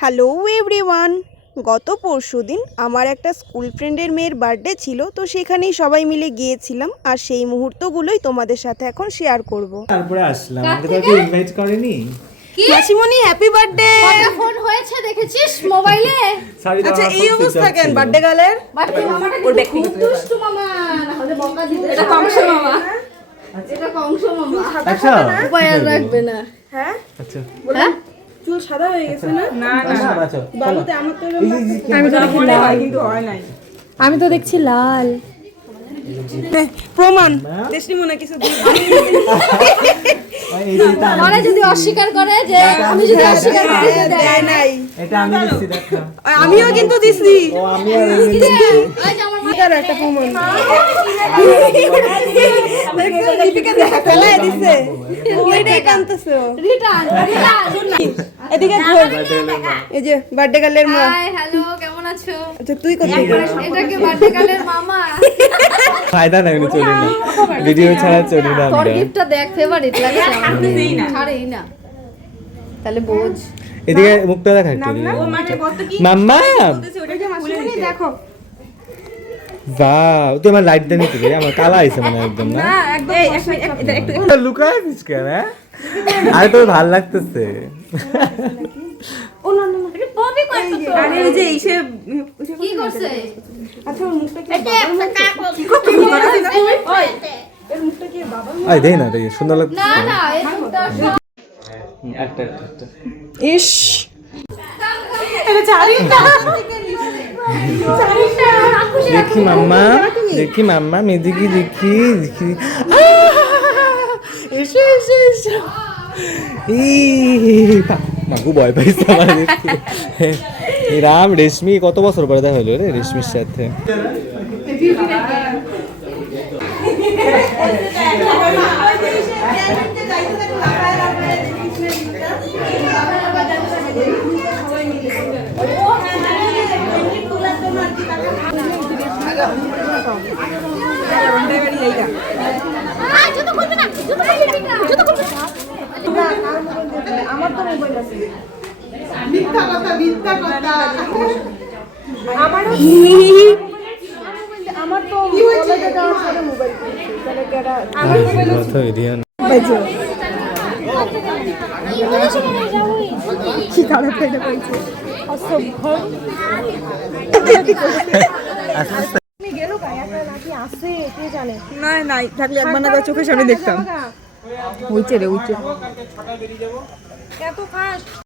Hello everyone, গত পরশুদিন আমার একটা স্কুল ফ্রেন্ডের মেয়ের বার্থডে ছিল, তো সেখানেই সবাই মিলে গিয়েছিলাম আর সেই মুহূর্তগুলোই তোমাদের সাথে এখন শেয়ার করব। তারপরে আসলাম, আমাকে তো ইনভাইট করেনি। কি মাসিমণি, হ্যাপি বার্থডে। কটা ফোন হয়েছে দেখেছিস মোবাইলে? আচ্ছা এই অবস্থা কেন বার্থডে গালের? বার্থডে মামাটা খুব দুষ্টু মামা, না হলে বকা দিতে। এটা কংস মামা, এটা কংস মামা। আচ্ছা উপায় আর রাখবে না। হ্যাঁ আচ্ছা হ্যাঁ চুল সাদা হয়ে গেছে না? না আচ্ছা আচ্ছা বালুতে আমার তো আমি তো দেখি লাল, কিন্তু হয় নাই। আমি তো দেখছি লাল। প্রমাণ দেশনি মনে কিছু মানে যদি অস্বীকার করে যে আমি যদি অস্বীকার করি যে দেয় নাই, এটা আমি দিচ্ছি দেখো। আমিও কিন্তু দিছি। ও আমি আর এই আজ আমার মা এটার একটা প্রমাণ দীপিকা দেখা ফেলাই দিছে। ওইটাই কাঁদতেছে ও। রিটার্ন এদিকে ঘোর। এই যে বার্থডে গালের মা। হাই হ্যালো, কেমন আছো? আচ্ছা তুই কোথায় এটা কি বার্থডে গালের মামা? ফায়দা নাই, চলি না ভিডিও ছাড়া চলি না তোর আমরা। গিফটটা দেখ, ফেভারিট লাগছে আমার। ছাড়েই না তাহলে বোঝ। এদিকে মুখটা দেখা একটু। মাম্মা দেখো বাহ, তুই আমার লাইট দেন একটু, আমার কালা আইছে মনে হয় একদম না। লুকাইছিস কেন? আর তোর ভাল লাগতেছে। ও না না না, ববি কই তো? আরে ওই যে ইসে কি করছে? আচ্ছা ওর মুখটা কি এটা একটা কাগজ। ওই এর মুখটা কি বাবা? আই দেই না, দেই সুন্দর লাগছে। না না, এই দুটো একটা একটা ইস এটা জানি না। দেখি মাম্মা, দেখি মাম্মা, মেদিকে দেখি দেখি। এসে এসে এসে মাগু ভয় পাইছে আমার দেখতে। রাম রেশমি কত বছর পরে দেখা হলো রে রেশমির সাথে। জুতো খুলবি না, জুতো খুলবি না, জুতো খুলবি না। আমার তো মোবাইল আছে। মিথ্যা কথা আমারও আমার তো কলেজে যাওয়ার পরে মোবাইল কিনছি, তাহলে কেডা আমার মোবাইল আছে। কথা এরিয়ান কি খারাপ হয়ে পড়ছে অসভ্য। তুমি গেলো কায়া নাকি আছে কে জানে? না নাই থাকলে একবার না চোখের সামনে দেখতাম। হইছে রে হইছে এত ফাস্ট।